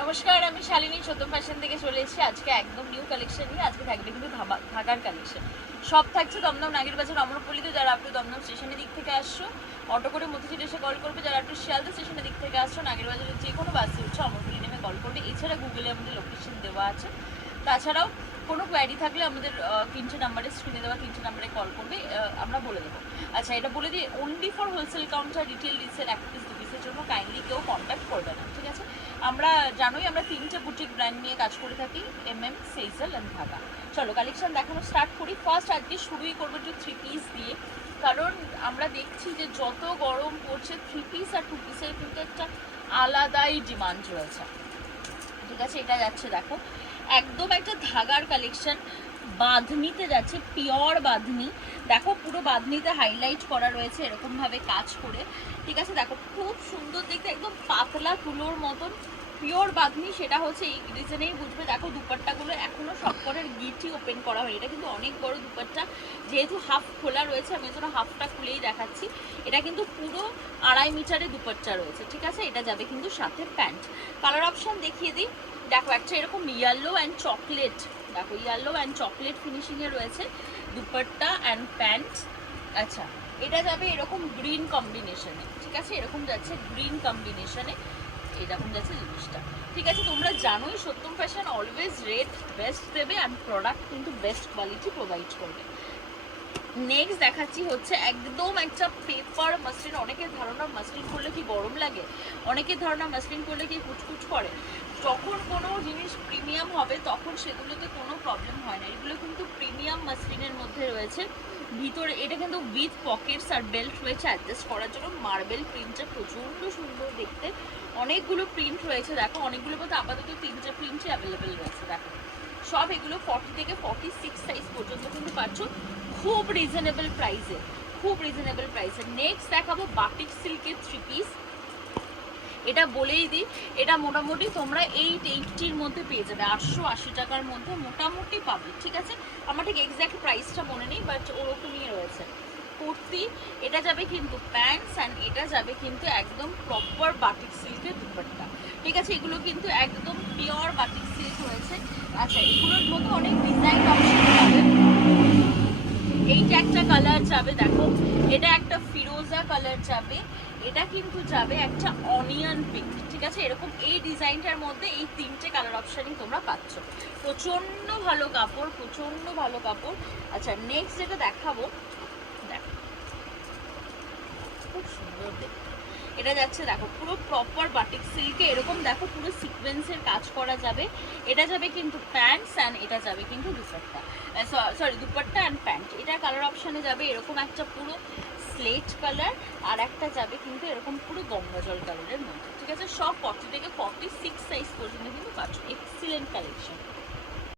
নমস্কার, আমি শালিনী সত্যম ফ্যাশন থেকে চলে এসেছি আজকে একদম নিউ কালেকশন নিয়ে। আজকে থাকবে কিন্তু ঢাকার কালেকশন। সব থাকছে দমদম নাগের বাজার অমরপল্লীতে। যারা আপনি দমদম স্টেশনের দিক থেকে আসছো অটো করে মতিঝিল এসে কল করবে। যারা আপনি শিয়ালদা স্টেশনের দিক থেকে আসছো নাগের বাজারের যে কোনো বাসে হচ্ছে অমরপল্লী নেমে কল করবে। এছাড়া গুগলে আমাদের লোকেশন দেওয়া আছে। তাছাড়াও কোনো কোয়ারি থাকলে আমাদের তিনটে নাম্বারে, স্ক্রিনে দেওয়া তিনটে নাম্বারে কল করবে, আমরা বলে দেবো। আচ্ছা, এটা বলে দিই, only for wholesale counter, retail resale এক পিস দু পিসের জন্য কাইন্ডলি কেউ কন্ট্যাক্ট করবে না, ঠিক আছে? আমরা জানোই আমরা তিনটে বুটিক ব্র্যান্ড নিয়ে কাজ করে থাকি, সেইসেল অ্যান্ড ঢাকা। চলো কালেকশন দেখানো স্টার্ট করি। ফার্স্ট আজকে শুরুই করবো একটু থ্রি পিস দিয়ে, কারণ আমরা দেখছি যে যত গরম পড়ছে থ্রি পিস আর টু পিসের কিন্তু একটা আলাদাই ডিমান্ড রয়েছে, ঠিক আছে? এটা যাচ্ছে দেখো একদম একটা ধাগার কালেকশন, বাঁধনিতে যাচ্ছে, পিওর বাঁধনি। দেখো পুরো বাঁধনিতে হাইলাইট করা রয়েছে এরকম ভাবে কাজ করে, ঠিক আছে? দেখো খুব সুন্দর দেখতে, একদম পাতলা তুলোর মতন পিওর বাঁধনি। সেটা হচ্ছে এই রিজনেই বুঝবে। দেখো দুপাট্টাগুলো এখনো সবকটার গিটই ওপেন করা হয়নি। এটা কিন্তু অনেক বড় দুপাট্টা, যেহেতু হাফ খোলা রয়েছে আমি জন্য হাফটা খুলেই দেখাচ্ছি। এটা কিন্তু পুরো 2.5 মিটারের দুপাট্টা রয়েছে, ঠিক আছে? এটা যাবে কিন্তু সাথে প্যান্ট। কালার অপশন দেখিয়ে দিই। দেখো একটা এরকম ইয়েলো অ্যান্ড চকলেট, দেখো ইয়েলো অ্যান্ড চকলেট ফিনিশিংয়ে রয়েছে দুপাট্টা অ্যান্ড প্যান্ট। আচ্ছা, এটা যাবে এরকম গ্রিন কম্বিনেশনে, ঠিক আছে? এরকম যাচ্ছে গ্রিন কম্বিনেশনে, এরকম যাচ্ছে জিনিসটা, ঠিক আছে? তোমরা জানোই সত্যম ফ্যাশন অলওয়েজ রেট বেস্ট দেবে অ্যান্ড প্রোডাক্ট কিন্তু বেস্ট কোয়ালিটি প্রোভাইড করবে। নেক্সট দেখাচ্ছি হচ্ছে একদম একটা পেপার মাসলিন। অনেকের ধারণা মাসলিন করলে কি গরম লাগে, অনেকের ধারণা মাসলিন করলে কি কুচকুচ করে। যখন কোনো জিনিস প্রিমিয়াম হবে তখন সেগুলোতে কোনো প্রবলেম হয় না। এগুলো কিন্তু প্রিমিয়াম মাসলিনের মধ্যে রয়েছে। ভিতরে এটা কিন্তু উইথ পকেটস আর বেল্ট রয়েছে অ্যাডজাস্ট করার জন্য। মার্বেল প্রিন্টটা প্রচণ্ড সুন্দর দেখতে, অনেকগুলো প্রিন্ট রয়েছে। দেখো অনেকগুলো বলতে আপাতত 3টে প্রিন্টই অ্যাভেলেবেল রয়েছে। দেখো সব এগুলো 40 থেকে 46 সাইজ পর্যন্ত কিন্তু পাচ্ছ, খুব রিজনেবল প্রাইসে, খুব রিজনেবল প্রাইসে। নেক্সট দেখাবো বাটিক সিল্কের থ্রি পিস। এটা বলেই দিই, এটা মোটামুটি তোমরা 880-র মধ্যে পেয়ে যাবে, 880 টাকার মধ্যে মোটামুটি পাবে, ঠিক আছে? আমার ঠিক এক্স্যাক্ট প্রাইসটা মনে নেই, বাট ওরকমই রয়েছে। কুর্তি, এটা যাবে কিন্তু প্যান্টস অ্যান্ড এটা যাবে কিন্তু একদম প্রপার বাটিক সিল্কের দুপাট্টা, ঠিক আছে? এগুলো কিন্তু একদম পিওর বাটিক সিল্ক রয়েছে। আচ্ছা, এগুলোর মধ্যে অনেক ডিজাইন অপশন পাবে। এইটা একটা কালার যাবে, দেখো এটা একটা ফিরোজা কালার যাবে, এটা কিন্তু যাবে একটা অনিয়ন পিঙ্ক, ঠিক আছে? এরকম এই ডিজাইনটার মধ্যে এই 3টে কালার অপশনই তোমরা পাচ্ছ। প্রচন্ড ভালো কাপড়, প্রচন্ড ভালো কাপড়। আচ্ছা, নেক্সট যেটা দেখাবো, দেখো খুব সুন্দর দেখতে, এটা যাচ্ছে দেখো পুরো প্রপার বাটিক সিল্কে এরকম দেখো পুরো সিকোয়েন্সের কাজ করা যাবে। এটা যাবে কিন্তু প্যান্টস অ্যান্ড এটা যাবে কিন্তু dupatta, sorry dupatta and pant. এটা কালার অপশানে যাবে এরকম একটা পুরো স্লেট কালার, আর একটা যাবে কিন্তু এরকম পুরো গঙ্গা জল কালারের মধ্যে, ঠিক আছে? সব 40 থেকে 46 সাইজ পর্যন্ত কিন্তু পাচ্ছ। Excellent collection.